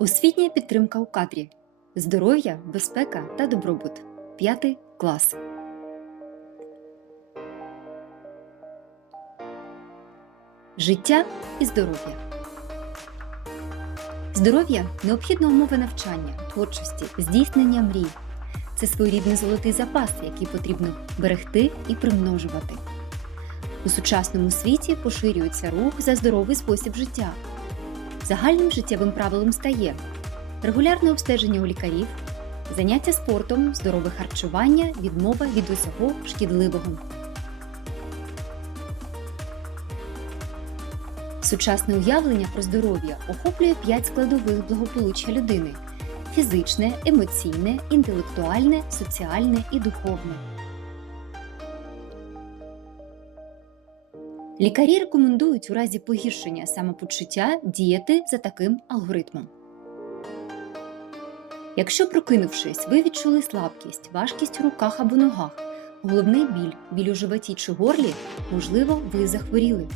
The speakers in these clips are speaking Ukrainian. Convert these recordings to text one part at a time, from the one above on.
Освітня підтримка у кадрі. Здоров'я, безпека та добробут. П'ятий клас. Життя і здоров'я. Здоров'я необхідна умова навчання, творчості, здійснення мрій. Це своєрідний золотий запас, який потрібно берегти і примножувати. У сучасному світі поширюється рух за здоровий спосіб життя. Загальним життєвим правилом стає регулярне обстеження у лікарів, заняття спортом, здорове харчування, відмова від усього шкідливого. Сучасне уявлення про здоров'я охоплює п'ять складових благополуччя людини: фізичне, емоційне, інтелектуальне, соціальне і духовне. Лікарі рекомендують у разі погіршення самопочуття діяти за таким алгоритмом. Якщо, прокинувшись, ви відчули слабкість, важкість у руках або ногах, головний біль, біль у животі чи горлі, можливо, ви захворіли.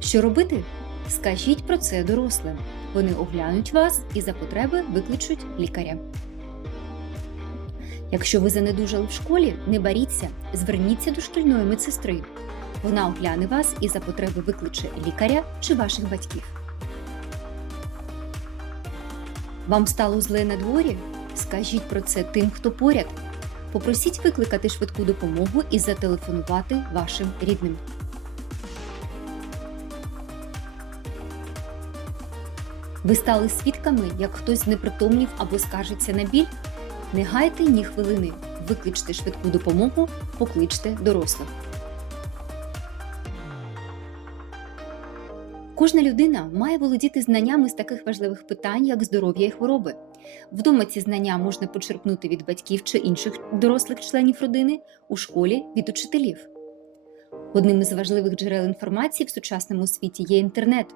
Що робити? Скажіть про це дорослим. Вони оглянуть вас і за потреби викличуть лікаря. Якщо ви занедужали в школі, не боріться, зверніться до шкільної медсестри. Вона огляне вас і за потреби викличе лікаря чи ваших батьків. Вам стало зле на дворі? Скажіть про це тим, хто поряд. Попросіть викликати швидку допомогу і зателефонувати вашим рідним. Ви стали свідками, як хтось знепритомнів або скаржиться на біль? Не гайте ні хвилини. Викличте швидку допомогу, покличте дорослих. Кожна людина має володіти знаннями з таких важливих питань, як здоров'я і хвороби. Вдома ці знання можна почерпнути від батьків чи інших дорослих членів родини, у школі від учителів. Одним із важливих джерел інформації в сучасному світі є інтернет.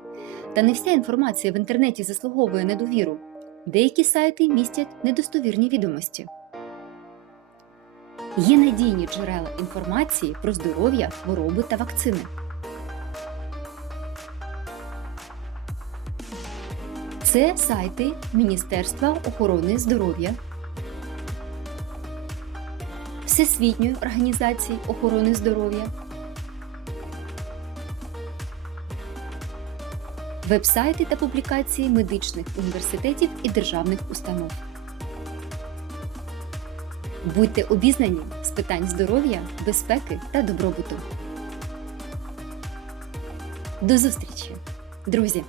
Та не вся інформація в інтернеті заслуговує на довіру. Деякі сайти містять недостовірні відомості. Є надійні джерела інформації про здоров'я, хвороби та вакцини. Це сайти Міністерства охорони здоров'я, Всесвітньої організації охорони здоров'я, вебсайти та публікації медичних університетів і державних установ. Будьте обізнані з питань здоров'я, безпеки та добробуту. До зустрічі, друзі!